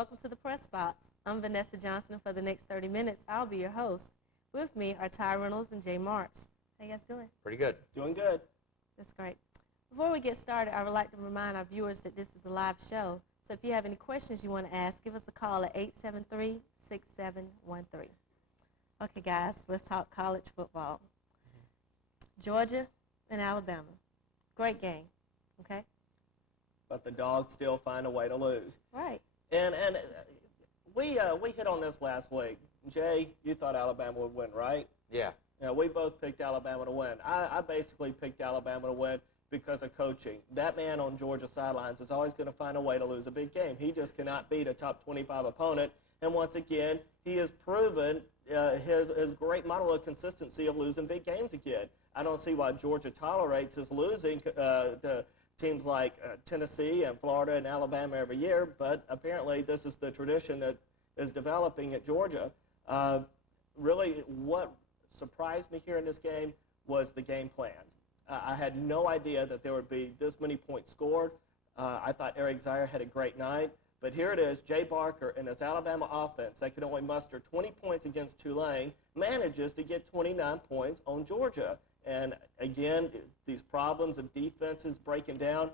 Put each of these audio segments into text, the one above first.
welcome to the Press Box. I'm Vanessa Johnson, and for the next 30 minutes, I'll be your host. With me are Ty Reynolds and Jay Marcks. How you guys doing? Pretty good. Doing good. That's great. Before we get started, I would like to remind our viewers that this is a live show. So if you have any questions you want to ask, give us a call at 873-6713. Okay, guys, let's talk college football. Georgia and Alabama. Great game, okay? But the Dogs still find a way to lose. Right. And we hit on this last week. Jay, you thought Alabama would win, right? Yeah. Yeah, we both picked Alabama to win. I basically picked Alabama to win because of coaching. That man on Georgia's sidelines is always going to find a way to lose a big game. He just cannot beat a top 25 opponent. And once again, he has proven his great model of consistency of losing big games again. I don't see why Georgia tolerates his losing to teams like Tennessee and Florida and Alabama every year, but apparently this is the tradition that is developing at Georgia. Really, what surprised me here in this game was the game plans. I had no idea that there would be this many points scored. I thought Eric Zaire had a great night, but here it is, Jay Barker and his Alabama offense that can only muster 20 points against Tulane manages to get 29 points on Georgia. And again, these problems of defenses breaking down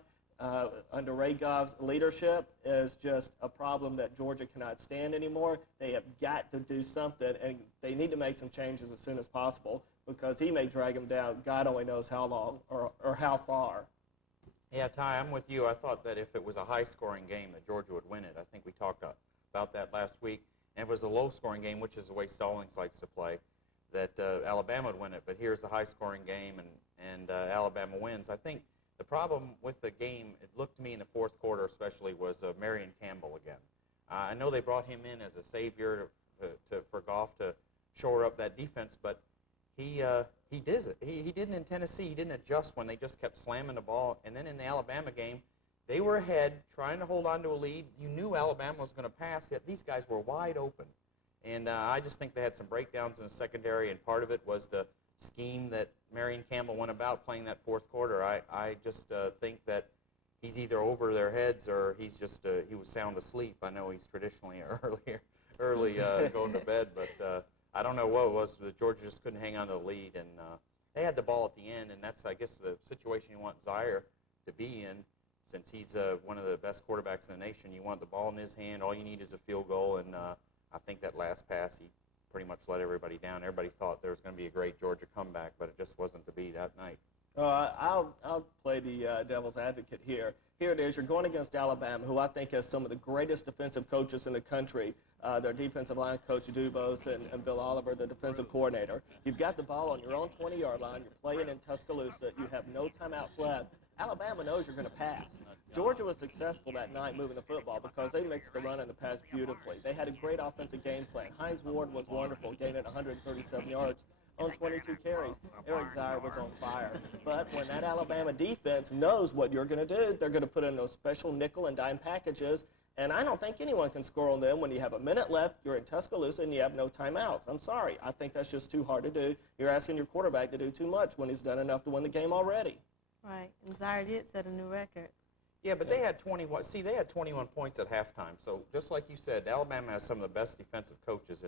under Ray Goff's leadership is just a problem that Georgia cannot stand anymore. They have got to do something, and they need to make some changes as soon as possible because he may drag them down God only knows how long or how far. Yeah, Ty, I'm with you. I thought that if it was a high-scoring game that Georgia would win it. I think we talked about that last week. And if it was a low-scoring game, which is the way Stallings likes to play, that Alabama would win it. But here's a high-scoring game, and Alabama wins. I think the problem with the game, it looked to me in the fourth quarter especially, was Marion Campbell again. I know they brought him in as a savior for Goff to shore up that defense, but he did it. He didn't in Tennessee. He didn't adjust when they just kept slamming the ball. And then in the Alabama game, they were ahead, trying to hold on to a lead. You knew Alabama was going to pass, yet these guys were wide open. And I just think they had some breakdowns in the secondary, and part of it was the scheme that Marion Campbell went about playing that fourth quarter. I just think that he's either over their heads or he was sound asleep. I know he's traditionally early going to bed, but I don't know what it was. Georgia just couldn't hang on to the lead, and they had the ball at the end, and that's, I guess, the situation you want Zaire to be in. Since he's one of the best quarterbacks in the nation, you want the ball in his hand. All you need is a field goal, and I think that last pass, he pretty much let everybody down. Everybody thought there was going to be a great Georgia comeback, but it just wasn't to be that night. I'll play the devil's advocate here. Here it is. You're going against Alabama, who I think has some of the greatest defensive coaches in the country. Their defensive line coach, Dubose, and Bill Oliver, the defensive coordinator. You've got the ball on your own 20-yard line. You're playing in Tuscaloosa. You have no timeouts left. Alabama knows you're going to pass. Georgia was successful that night moving the football because they mixed the run and the pass beautifully. They had a great offensive game plan. Hines Ward was wonderful, gaining 137 yards on 22 carries. Eric Zaire was on fire. But when that Alabama defense knows what you're going to do, they're going to put in those special nickel and dime packages, and I don't think anyone can score on them when you have a minute left, you're in Tuscaloosa, and you have no timeouts. I'm sorry. I think that's just too hard to do. You're asking your quarterback to do too much when he's done enough to win the game already. Right, and Zaire did set a new record. Yeah, but they had 21. See, they had 21 points at halftime. So just like you said, Alabama has some of the best defensive coaches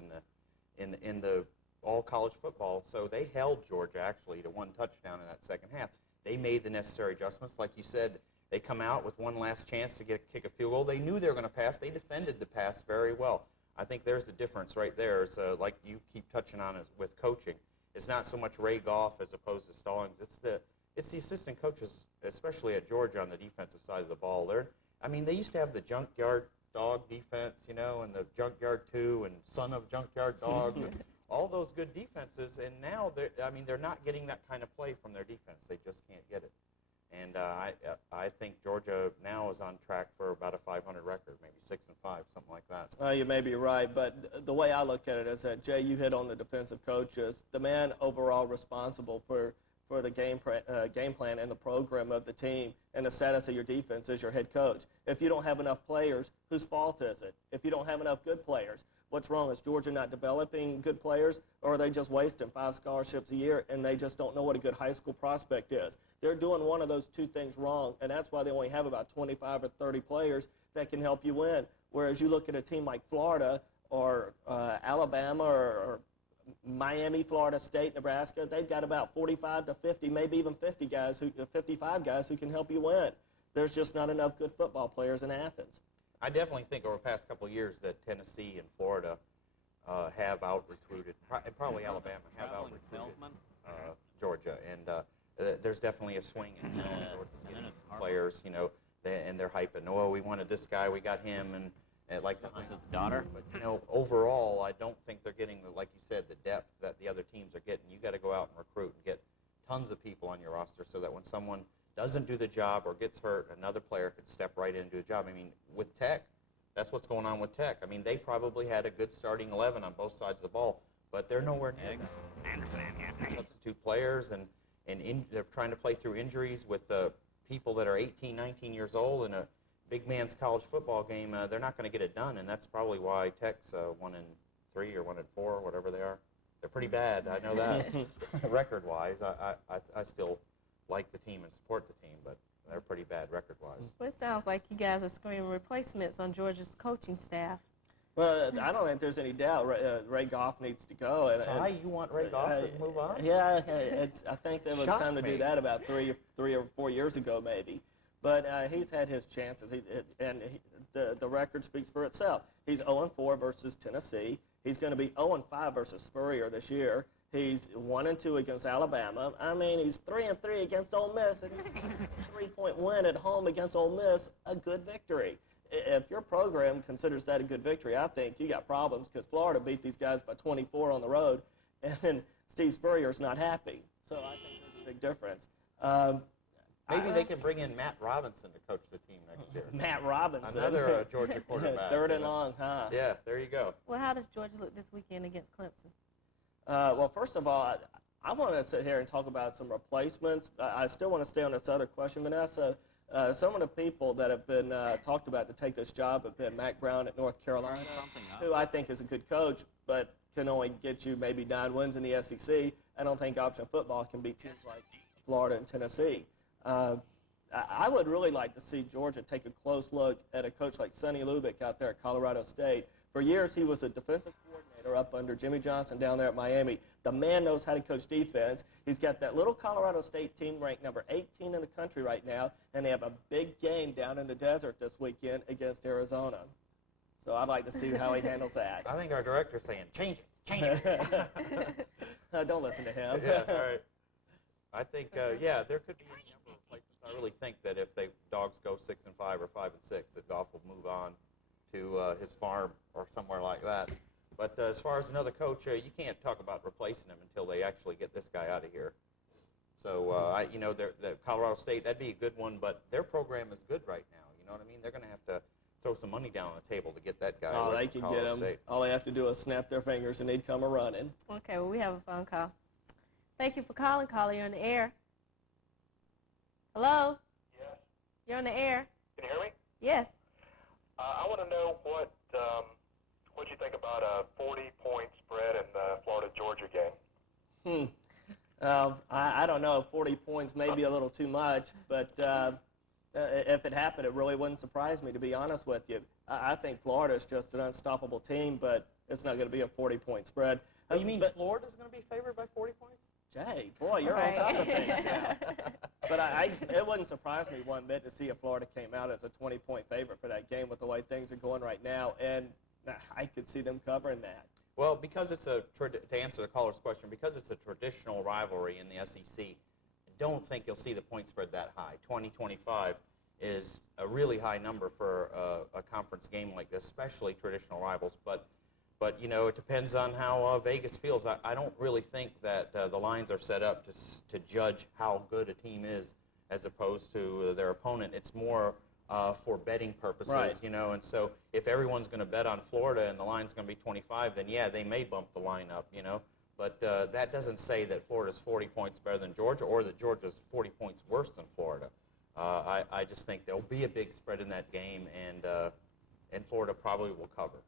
in the all college football. So they held Georgia actually to one touchdown in that second half. They made the necessary adjustments, like you said. They come out with one last chance to kick a field goal. They knew they were going to pass. They defended the pass very well. I think there's the difference right there. It's like you keep touching on it with coaching. It's not so much Ray Goff as opposed to Stallings. It's the assistant coaches, especially at Georgia on the defensive side of the ball. They used to have the junkyard dog defense, and the junkyard 2 and son of junkyard dogs, and all those good defenses. And now they're not getting that kind of play from their defense. They just can't get it. And I think Georgia now is on track for about a 500 record, maybe 6-5, something like that. You may be right, but the way I look at it is that, Jay, you hit on the defensive coaches. The man overall responsible for the game plan and the program of the team and the status of your defense is your head coach. If you don't have enough players, whose fault is it? If you don't have enough good players, what's wrong? Is Georgia not developing good players, or are they just wasting 5 scholarships a year and they just don't know what a good high school prospect is? They're doing one of those two things wrong, and that's why they only have about 25 or 30 players that can help you win. Whereas you look at a team like Florida or Alabama or Miami, Florida State, Nebraska, they've got about 45 to 50, maybe even 55 guys who can help you win. There's just not enough good football players in Athens. I definitely think over the past couple of years that Tennessee and Florida have out-recruited, and probably Alabama have out-recruited Georgia. And there's definitely a swing in talent. Georgia's getting some players, you know, and they're hyping, oh, we wanted this guy, we got him, and like the Heinz daughter. But, you know, overall, I don't think they're getting, like you said, the depth that the other teams are getting. You got to go out and recruit and get tons of people on your roster so that when someone doesn't do the job or gets hurt, another player could step right in and do a job. I mean, with Tech, that's what's going on with Tech. I mean, they probably had a good starting 11 on both sides of the ball, but they're nowhere near that. Substitute players, and they're trying to play through injuries with people that are 18, 19 years old in a big man's college football game. They're not going to get it done, and that's probably why Tech's 1-3 or 1-4, whatever they are. They're pretty bad, I know that. Record-wise, I still like the team and support the team, but they're pretty bad record-wise. Well, it sounds like you guys are screaming replacements on Georgia's coaching staff. Well, I don't think there's any doubt Ray Goff needs to go. Ty, you want Ray Goff to move on? Yeah, I think it was time to do that about three or 4 years ago, maybe. But he's had his chances, the record speaks for itself. He's 0-4 versus Tennessee. He's going to be 0-5 versus Spurrier this year. He's 1-2 against Alabama. I mean, he's 3-3 against Ole Miss, and a 3-point win at home against Ole Miss, a good victory. If your program considers that a good victory, I think you got problems, because Florida beat these guys by 24 on the road, and Steve Spurrier's not happy. So I think there's a big difference. Maybe they can bring in Matt Robinson to coach the team next year. Matt Robinson. Another Georgia quarterback. Third and long, huh? Yeah, there you go. Well, how does Georgia look this weekend against Clemson? Well, first of all, I want to sit here and talk about some replacements. I still want to stay on this other question, Vanessa. Some of the people that have been talked about to take this job have been Mac Brown at North Carolina, who I think is a good coach, but can only get you maybe 9 wins in the SEC. I don't think option football can beat teams like Florida and Tennessee. I would really like to see Georgia take a close look at a coach like Sonny Lubick out there at Colorado State. For years, he was a defensive coordinator up under Jimmy Johnson down there at Miami. The man knows how to coach defense. He's got that little Colorado State team ranked number 18 in the country right now, and they have a big game down in the desert this weekend against Arizona. So I'd like to see how he handles that. I think our director's saying, change it. Don't listen to him. Yeah, all right. I think, yeah, there could be a number of replacements. I really think that if Dogs go 6-5 or 5-6, that Goff will move on to his farm or somewhere like that. But as far as another coach, you can't talk about replacing him until they actually get this guy out of here. So, you know, the Colorado State, that'd be a good one, but their program is good right now. You know what I mean? They're going to have to throw some money down on the table to get that guy. Oh, they can get him. State. All they have to do is snap their fingers and he'd come a running. Okay, well, we have a phone call. Thank you for calling, caller. You're on the air. Hello? Yes. You're on the air. Can you hear me? Yes. I want to know what you think about a 40-point spread in the Florida-Georgia game. I don't know. 40 points may be a little too much, but if it happened, it really wouldn't surprise me, to be honest with you. I think Florida is just an unstoppable team, but it's not going to be a 40-point spread. Oh, you mean Florida's going to be favored by 40 points? Jay, boy, you're on top of things now. But it wouldn't surprise me one bit to see if Florida came out as a 20-point favorite for that game with the way things are going right now, and I could see them covering that. Well, because it's to answer the caller's question, because it's a traditional rivalry in the SEC, I don't think you'll see the point spread that high. 20-25 is a really high number for a conference game like this, especially traditional rivals. But you know, it depends on how Vegas feels. I don't really think that the lines are set up to judge how good a team is as opposed to their opponent. It's more for betting purposes, right. You know. And so if everyone's going to bet on Florida and the line's going to be 25, then yeah, they may bump the line up, you know. But that doesn't say that Florida's 40 points better than Georgia or that Georgia's 40 points worse than Florida. I just think there'll be a big spread in that game, and Florida probably will cover.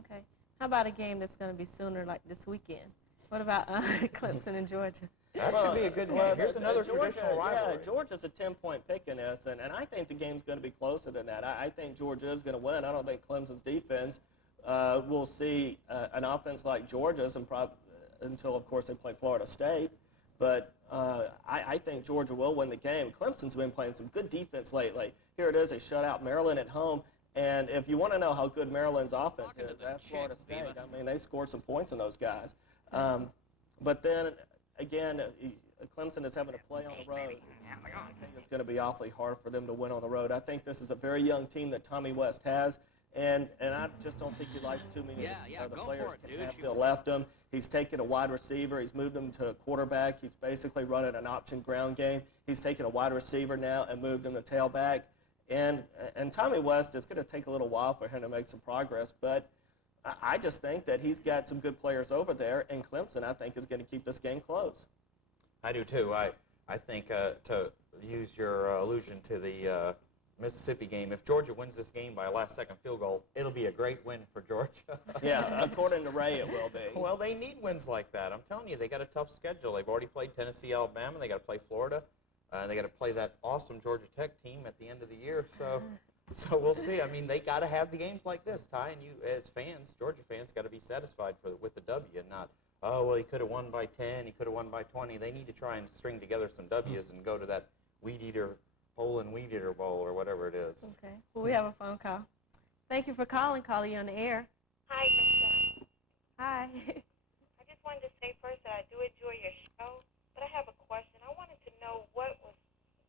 Okay. How about a game that's going to be sooner, like this weekend? What about Clemson and Georgia? That should be a good game. Here's another traditional rivalry. Yeah, Georgia's a 10-point pick in this, and I think the game's going to be closer than that. I think Georgia is going to win. I don't think Clemson's defense will see an offense like Georgia's until, of course, they play Florida State. But I think Georgia will win the game. Clemson's been playing some good defense lately. Here it is, they shut out Maryland at home. And if you want to know how good Maryland's offense is, that's Florida State. I mean, they scored some points on those guys. But then, again, Clemson is having to play on the road. I think it's going to be awfully hard for them to win on the road. I think this is a very young team that Tommy West has. And I just don't think he likes too many of the players Hatfield left him. He's taken a wide receiver. He's moved him to a quarterback. He's basically running an option ground game. He's taken a wide receiver now and moved him to tailback. And Tommy West, it's going to take a little while for him to make some progress. But I just think that he's got some good players over there. And Clemson, I think, is going to keep this game close. I do, too. I think, to use your allusion to the Mississippi game, if Georgia wins this game by a last-second field goal, it'll be a great win for Georgia. Yeah, according to Ray, it will be. Well, they need wins like that. I'm telling you, they got a tough schedule. They've already played Tennessee, Alabama. They got to play Florida. They got to play that awesome Georgia Tech team at the end of the year. So we'll see. I mean, they got to have the games like this, Ty. And you, as fans, Georgia fans, got to be satisfied with the W and not, oh, well, he could have won by 10, he could have won by 20. They need to try and string together some W's and go to that Poland Weed Eater Bowl or whatever it is. Okay. Well, we have a phone call. Thank you for calling. Calling you on the air. Hi, Miss. Hi. I just wanted to say first that I do enjoy your show, but I have a question. I wanted to know what was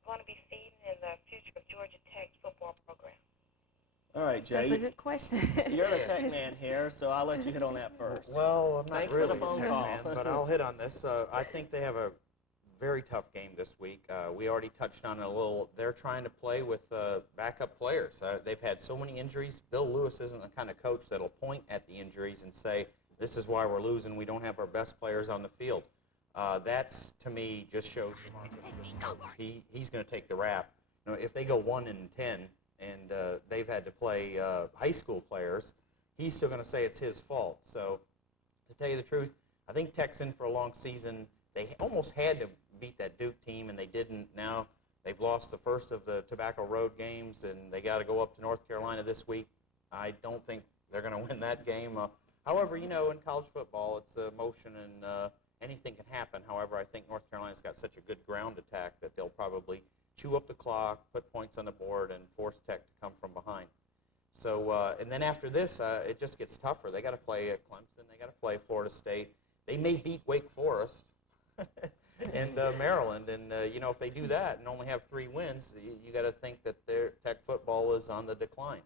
going to be seen in the future of Georgia Tech's football program. All right, Jay. That's a good question. You're the tech man here, so I'll let you hit on that first. Well, I'm not Thanks for really the phone a tech call. man, but I'll hit on this. I think they have a very tough game this week. We already touched on it a little. They're trying to play with backup players. They've had so many injuries. Bill Lewis isn't the kind of coach that'll point at the injuries and say, this is why we're losing. We don't have our best players on the field. That's, to me, just shows the mark of a good coach. He's going to take the rap. You know, if they go 1-10 and they've had to play high school players, he's still going to say it's his fault. So, to tell you the truth, I think Tech's in for a long season. They almost had to beat that Duke team, and they didn't. Now they've lost the first of the Tobacco Road games, and they got to go up to North Carolina this week. I don't think they're going to win that game. However, you know, in college football, it's motion and anything can happen. However, I think North Carolina's got such a good ground attack that they'll probably chew up the clock, put points on the board, and force Tech to come from behind. So, and then after this, it just gets tougher. They got to play Clemson. They got to play Florida State. They may beat Wake Forest and Maryland. And, you know, if they do that and only have 3 wins, you got to think that their Tech football is on the decline.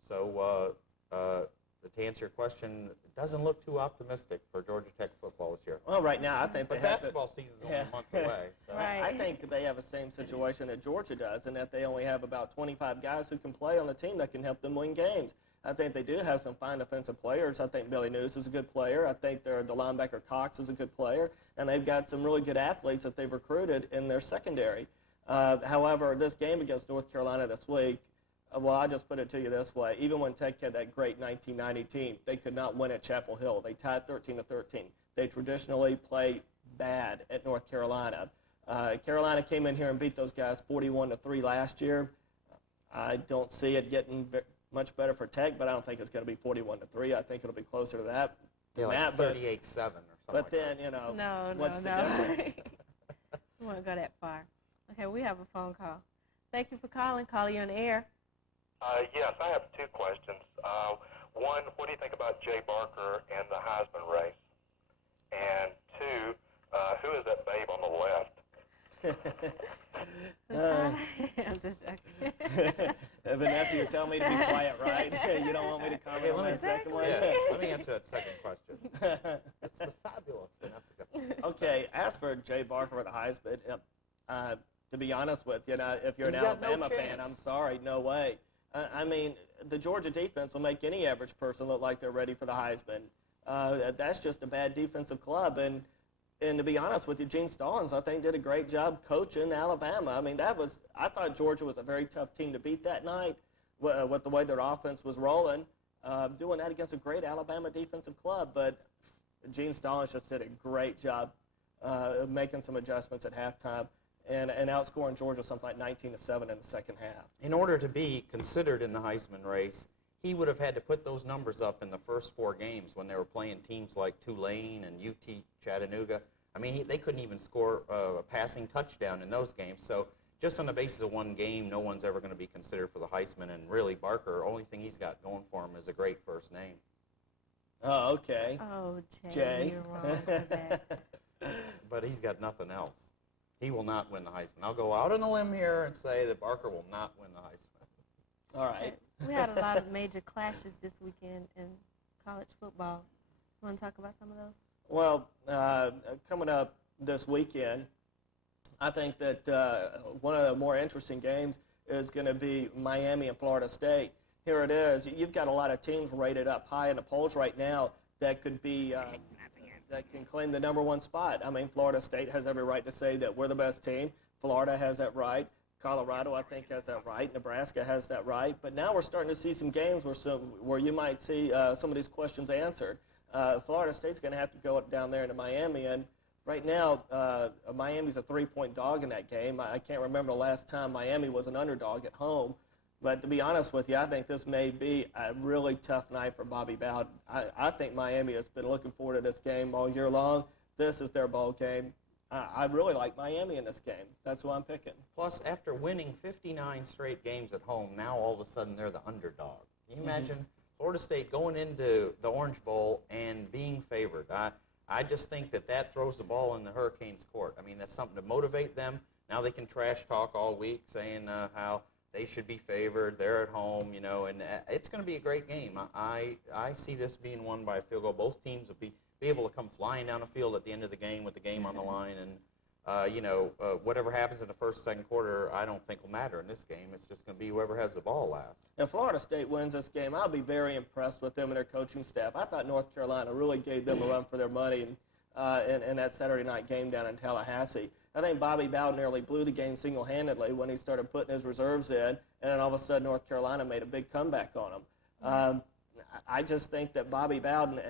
So, to answer your question, it doesn't look too optimistic for Georgia Tech football this year. Well, right now, I think But they have basketball season's only a month away. So. Right. I think they have the same situation that Georgia does, in that they only have about 25 guys who can play on the team that can help them win games. I think they do have some fine defensive players. I think Billy News is a good player. I think the linebacker Cox is a good player. And they've got some really good athletes that they've recruited in their secondary. However, this game against North Carolina this week, well, I'll just put it to you this way. Even when Tech had that great 1990 team, they could not win at Chapel Hill. They tied 13-13. They traditionally play bad at North Carolina. Carolina came in here and beat those guys 41-3 last year. I don't see it getting much better for Tech, but I don't think it's going to be 41-3. I think it'll be closer to that. Yeah, like 38-7 or something. But then, you know, what's the difference? We won't go that far. Okay, we have a phone call. Thank you for calling. Calling you on the air. Yes, I have 2 questions. One, what do you think about Jay Barker and the Heisman race? And 2, who is that babe on the left? I'm just joking. Vanessa, you're telling me to be quiet, right? You don't want me to comment on that second one? Yeah, let me answer that second question. It's the fabulous Vanessa. Okay, as for Jay Barker with the Heisman, to be honest with you, if you're He's an got no Alabama fan, chance. I'm sorry, no way. I mean, the Georgia defense will make any average person look like they're ready for the Heisman. That's just a bad defensive club. And to be honest with you, Gene Stallings, I think, did a great job coaching Alabama. I mean, I thought Georgia was a very tough team to beat that night with the way their offense was rolling, doing that against a great Alabama defensive club. But Gene Stallings just did a great job making some adjustments at halftime and outscoring Georgia something like 19-7 in the second half. In order to be considered in the Heisman race, he would have had to put those numbers up in the first 4 games when they were playing teams like Tulane and UT Chattanooga. I mean, they couldn't even score a passing touchdown in those games. So just on the basis of one game, no one's ever going to be considered for the Heisman. And really, Barker, only thing he's got going for him is a great first name. Oh, okay. Oh, Jay, Jay. you're wrong for that. But he's got nothing else. He will not win the Heisman. I'll go out on a limb here and say that Barker will not win the Heisman. All right. We had a lot of major clashes this weekend in college football. You want to talk about some of those? Well, coming up this weekend, I think that one of the more interesting games is going to be Miami and Florida State. Here it is. You've got a lot of teams rated up high in the polls right now that could be that can claim the #1 spot. I mean, Florida State has every right to say that we're the best team. Florida has that right. Colorado, I think, has that right. Nebraska has that right. But now we're starting to see some games where you might see some of these questions answered. Florida State's going to have to go down there into Miami, and right now Miami's a 3-point dog in that game. I can't remember the last time Miami was an underdog at home. But to be honest with you, I think this may be a really tough night for Bobby Bowden. I think Miami has been looking forward to this game all year long. This is their ball game. I really like Miami in this game. That's who I'm picking. Plus, after winning 59 straight games at home, now all of a sudden they're the underdog. Can you imagine Florida State going into the Orange Bowl and being favored? I just think that throws the ball in the Hurricanes' court. I mean, that's something to motivate them. Now they can trash talk all week saying how they should be favored. They're at home, you know, and it's going to be a great game. I see this being won by a field goal. Both teams will be able to come flying down the field at the end of the game with the game on the line. And, whatever happens in the first, second quarter, I don't think will matter in this game. It's just going to be whoever has the ball last. If Florida State wins this game, I'll be very impressed with them and their coaching staff. I thought North Carolina really gave them a run for their money in that Saturday night game down in Tallahassee. I think Bobby Bowden nearly blew the game single-handedly when he started putting his reserves in, and then all of a sudden North Carolina made a big comeback on him. I just think that Bobby Bowden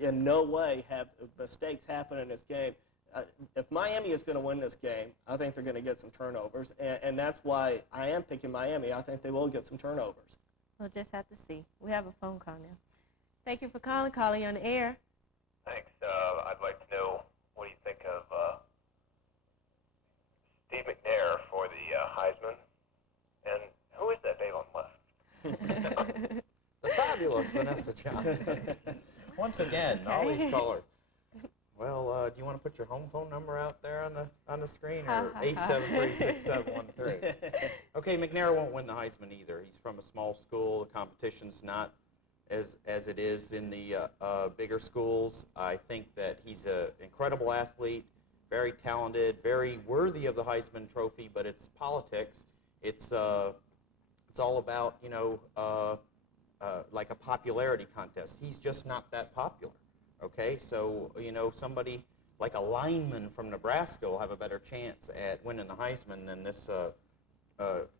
in no way have mistakes happen in this game. If Miami is going to win this game, I think they're going to get some turnovers, and that's why I am picking Miami. I think they will get some turnovers. We'll just have to see. We have a phone call now. Thank you for calling. Calling on the air. Thanks. I'd like to know, what do you think of Steve McNair for the Heisman? And who is that babe on left? The fabulous Vanessa Johnson. Once again, all these callers. Well, do you want to put your home phone number out there on the screen, or 873-6713? Okay, McNair won't win the Heisman either. He's from a small school. The competition's not as it is in the bigger schools. I think that he's an incredible athlete, very talented, very worthy of the Heisman Trophy. But it's politics. It's all about like a popularity contest. He's just not that popular. Okay, so, somebody like a lineman from Nebraska will have a better chance at winning the Heisman than this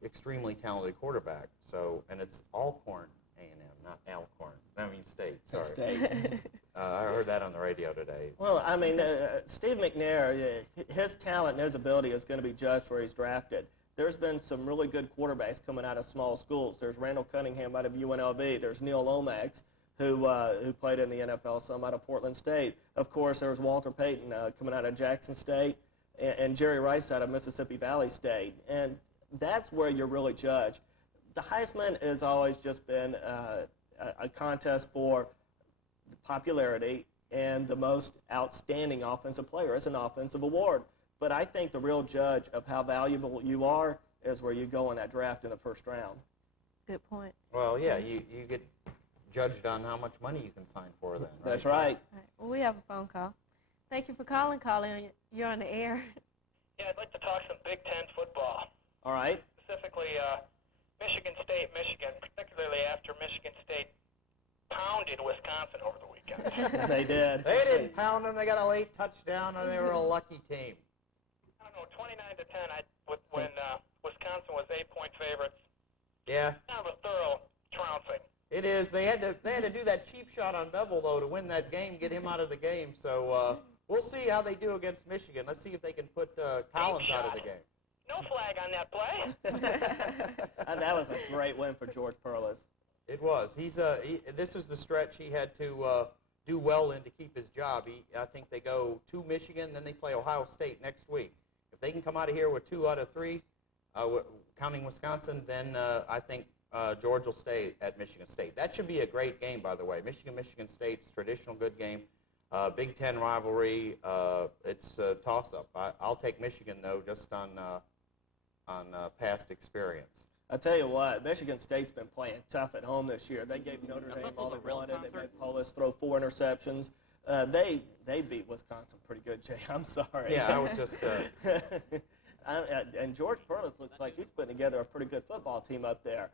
extremely talented quarterback. So, and it's Alcorn A&M, not Alcorn. I mean State, sorry. State. I heard that on the radio today. Well, I mean, Steve McNair, his talent and his ability is going to be judged where he's drafted. There's been some really good quarterbacks coming out of small schools. There's Randall Cunningham out of UNLV. There's Neil Lomax, who played in the NFL, some out of Portland State. Of course, there was Walter Payton coming out of Jackson State, and Jerry Rice out of Mississippi Valley State. And that's where you're really judged. The Heisman has always just been a contest for popularity and the most outstanding offensive player. It's an offensive award. But I think the real judge of how valuable you are is where you go in that draft in the first round. Good point. Well, yeah, you get judged on how much money you can sign for then. Right? That's right. All right. Well, we have a phone call. Thank you for calling. You're on the air. Yeah, I'd like to talk some Big Ten football, All right. specifically Michigan State, Michigan, particularly after Michigan State pounded Wisconsin over the weekend. They did. They didn't pound them. They got a late touchdown, and they were a lucky team. I don't know, 29-10 when Wisconsin was 8-point favorites. Yeah. Kind of a thorough trouncing. It is. They had to do that cheap shot on Bevel, though, to win that game, get him out of the game. So We'll see how they do against Michigan. Let's see if they can put Collins out of the game. No flag on that play. That was a great win for George Perlis. It was. This was the stretch he had to do well in to keep his job. I think they go to Michigan, then they play Ohio State next week. If they can come out of here with 2 out of 3, counting Wisconsin, then I think George will stay at Michigan State. That should be a great game, by the way. Michigan State's traditional good game. Big Ten rivalry. It's a toss-up. I'll take Michigan, though, just on past experience. I tell you what, Michigan State's been playing tough at home this year. They gave Notre Dame all they wanted. They made Polis throw 4 interceptions. They beat Wisconsin pretty good, Jay. I'm sorry. Yeah, I was just... And George Perlis looks like he's putting together a pretty good football team up there.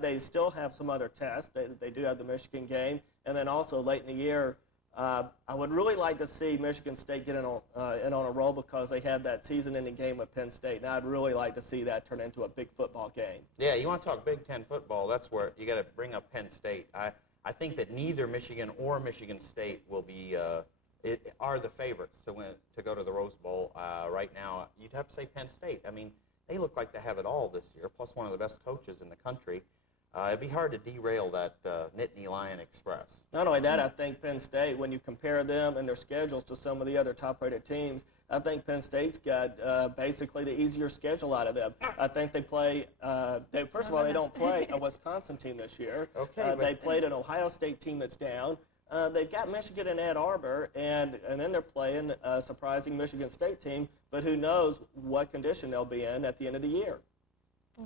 They still have some other tests. They do have the Michigan game. And then also late in the year, I would really like to see Michigan State get in on a roll because they had that season-ending game with Penn State, and I'd really like to see that turn into a big football game. Yeah, you want to talk Big Ten football, that's where you got to bring up Penn State. I think that neither Michigan or Michigan State will be are the favorites to go to the Rose Bowl right now. You'd have to say Penn State. I mean, they look like they have it all this year, plus one of the best coaches in the country. It'd be hard to derail that Nittany Lion Express. Not only that, I think Penn State, when you compare them and their schedules to some of the other top-rated teams, I think Penn State's got basically the easier schedule out of them. I think they play, first of all, they don't play a Wisconsin team this year. Okay, they played an Ohio State team that's down. They've got Michigan and Ann Arbor, and then they're playing a surprising Michigan State team, but who knows what condition they'll be in at the end of the year.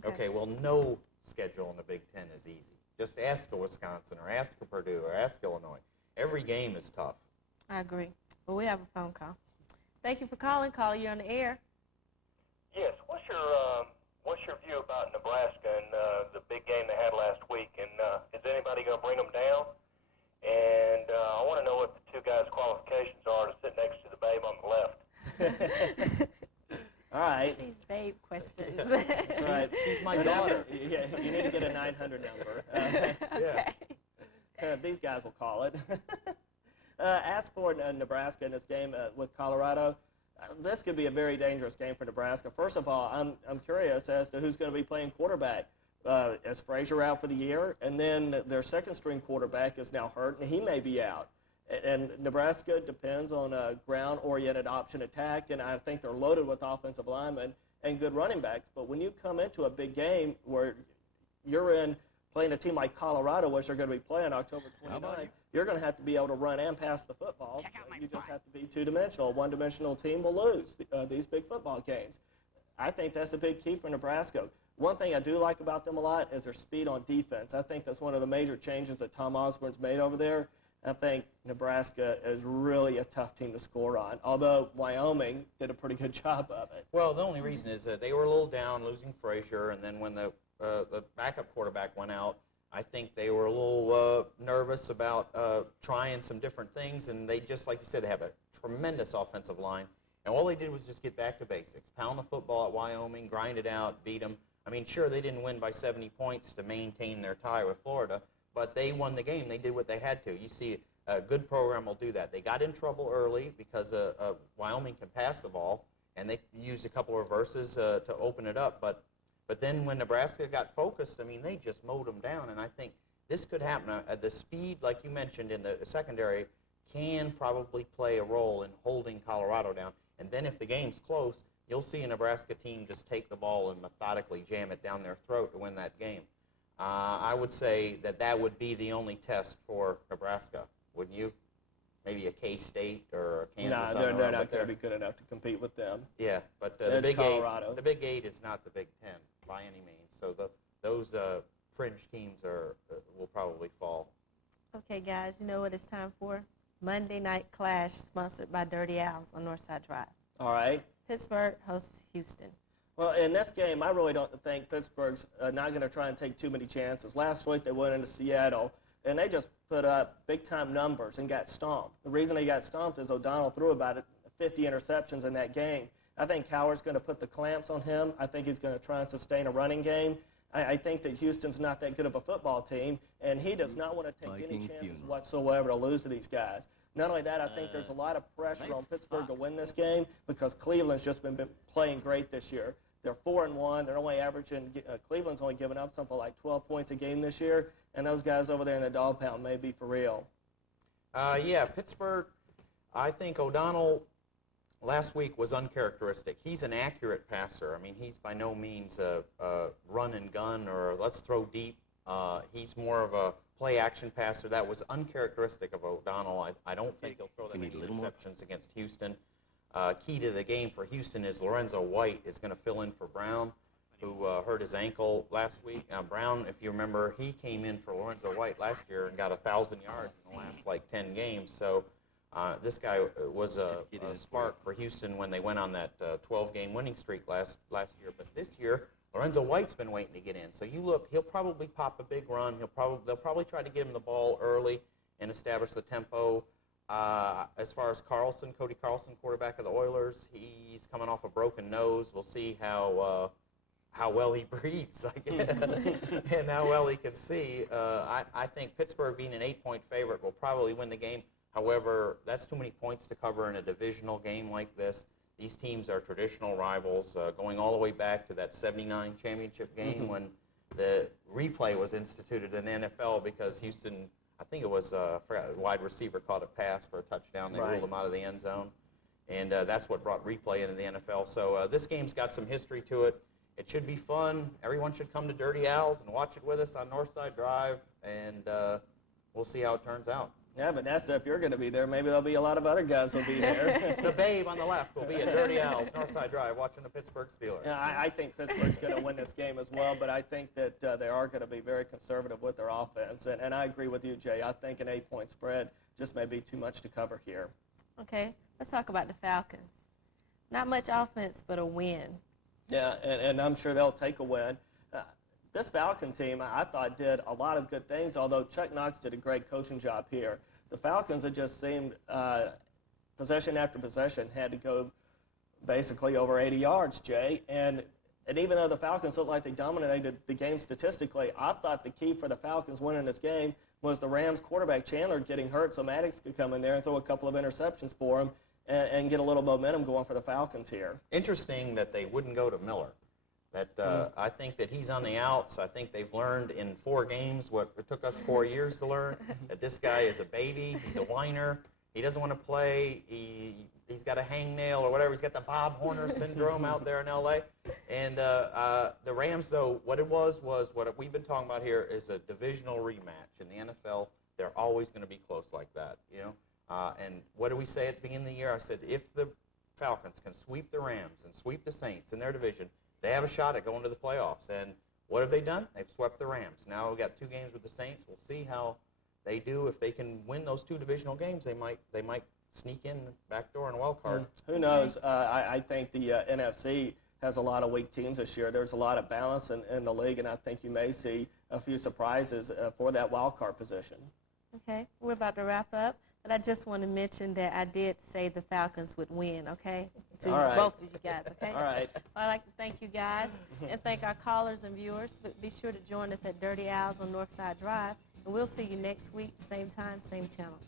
Okay, well, no schedule in the Big Ten is easy. Just ask a Wisconsin or ask a Purdue or ask Illinois. Every game is tough. I agree. Well, we have a phone call. Thank you for calling. Caller, you're on the air. Yes. What's your view about Nebraska and the big game they had last week? And is anybody going to bring them down? And I want to know what the 2 guys' qualifications are to sit next to the babe on the left. All right. These babe questions. That's right. She's my daughter. Yeah, you need to get a 900 number. Yeah. These guys will call it. As for Nebraska in this game with Colorado, this could be a very dangerous game for Nebraska. First of all, I'm curious as to who's going to be playing quarterback. Is Frazier out for the year? And then their second-string quarterback is now hurt, and he may be out. And Nebraska depends on a ground-oriented option attack, and I think they're loaded with offensive linemen and good running backs. But when you come into a big game where you're in playing a team like Colorado, which they're going to be playing October 29th, you're going to have to be able to run and pass the football. You just have to be two-dimensional. A one-dimensional team will lose these big football games. I think that's a big key for Nebraska. One thing I do like about them a lot is their speed on defense. I think that's one of the major changes that Tom Osborne's made over there. I think Nebraska is really a tough team to score on, although Wyoming did a pretty good job of it. Well, the only reason is that they were a little down, losing Frazier, and then when the backup quarterback went out, I think they were a little nervous about trying some different things, and they just, like you said, they have a tremendous offensive line, and all they did was just get back to basics, pound the football at Wyoming, grind it out, beat them. I mean, sure, they didn't win by 70 points to maintain their tie with Florida, but they won the game. They did what they had to. You see, a good program will do that. They got in trouble early because Wyoming can pass the ball, and they used a couple of reverses to open it up. But then when Nebraska got focused, I mean, they just mowed them down, and I think this could happen. The speed, like you mentioned, in the secondary can probably play a role in holding Colorado down. And then if the game's close, you'll see a Nebraska team just take the ball and methodically jam it down their throat to win that game. I would say that would be the only test for Nebraska, wouldn't you? Maybe a K-State or a Kansas. No, they're not going to be good enough to compete with them. Yeah, but the Big Eight is not the Big Ten by any means. So those fringe teams will probably fall. Okay, guys, you know what it's time for? Monday Night Clash, sponsored by Dirty Owls on Northside Drive. All right. Pittsburgh hosts Houston. Well, in this game, I really don't think Pittsburgh's not going to try and take too many chances. Last week, they went into Seattle, and they just put up big-time numbers and got stomped. The reason they got stomped is O'Donnell threw about 50 interceptions in that game. I think Cowher's going to put the clamps on him. I think he's going to try and sustain a running game. I think that Houston's not that good of a football team, and he does not want to take any chances whatsoever to lose to these guys. Not only that, I think there's a lot of pressure on Pittsburgh to win this game because Cleveland's just been playing great this year. They're 4-1. They're only averaging, Cleveland's only given up something like 12 points a game this year, and those guys over there in the dog pound may be for real. Yeah, Pittsburgh, I think O'Donnell last week was uncharacteristic. He's an accurate passer. I mean, he's by no means a run and gun or let's throw deep. He's more of a play-action passer. That was uncharacteristic of O'Donnell. I don't think he'll throw that many interceptions against Houston. Key to the game for Houston is Lorenzo White is going to fill in for Brown, who hurt his ankle last week. Brown, if you remember, he came in for Lorenzo White last year and got 1,000 yards in the last, 10 games. So this guy was a spark for Houston when they went on that 12-game winning streak last year. But this year, Lorenzo White's been waiting to get in. So you look, he'll probably pop a big run. They'll probably try to get him the ball early and establish the tempo. As far as Carlson, Cody Carlson, quarterback of the Oilers, he's coming off a broken nose. We'll see how well he breathes, I guess, and how well he can see. I think Pittsburgh, being an 8-point favorite, will probably win the game. However, that's too many points to cover in a divisional game like this. These teams are traditional rivals, going all the way back to that '79 championship game when the replay was instituted in the NFL because Houston, I think it was a wide receiver caught a pass for a touchdown. They ruled him out of the end zone, and that's what brought replay into the NFL. So this game's got some history to it. It should be fun. Everyone should come to Dirty Al's and watch it with us on Northside Drive, and we'll see how it turns out. Yeah, Vanessa, if you're going to be there, maybe there'll be a lot of other guys who'll be there. The babe on the left will be at Dirty Al's, Northside Drive, watching the Pittsburgh Steelers. Yeah, I think Pittsburgh's going to win this game as well, but I think that they are going to be very conservative with their offense. And I agree with you, Jay. I think an 8-point spread just may be too much to cover here. Okay, let's talk about the Falcons. Not much offense, but a win. Yeah, and I'm sure they'll take a win. This Falcon team, I thought, did a lot of good things, although Chuck Knox did a great coaching job here. The Falcons, it just seemed possession after possession had to go basically over 80 yards, Jay. And even though the Falcons looked like they dominated the game statistically, I thought the key for the Falcons winning this game was the Rams quarterback Chandler getting hurt so Maddox could come in there and throw a couple of interceptions for him and get a little momentum going for the Falcons here. Interesting that they wouldn't go to Miller. I think that he's on the outs. I think they've learned in 4 games what it took us 4 years to learn, that this guy is a baby. He's a whiner. He doesn't want to play. He's got a hangnail or whatever. He's got the Bob Horner syndrome out there in L.A. And the Rams, though, what it was what we've been talking about here is a divisional rematch. In the NFL, they're always going to be close like that, you know. And what did we say at the beginning of the year? I said if the Falcons can sweep the Rams and sweep the Saints in their division, they have a shot at going to the playoffs. And what have they done? They've swept the Rams. Now we've got 2 games with the Saints. We'll see how they do. If they can win those 2 divisional games, they might sneak in back door in a wild card. Who knows? I think the NFC has a lot of weak teams this year. There's a lot of balance in the league, and I think you may see a few surprises for that wild card position. Okay, we're about to wrap up, but I just want to mention that I did say the Falcons would win, okay? To both of you guys, okay? All right. I'd like to thank you guys and thank our callers and viewers. But be sure to join us at Dirty Al's on Northside Drive, and we'll see you next week, same time, same channel.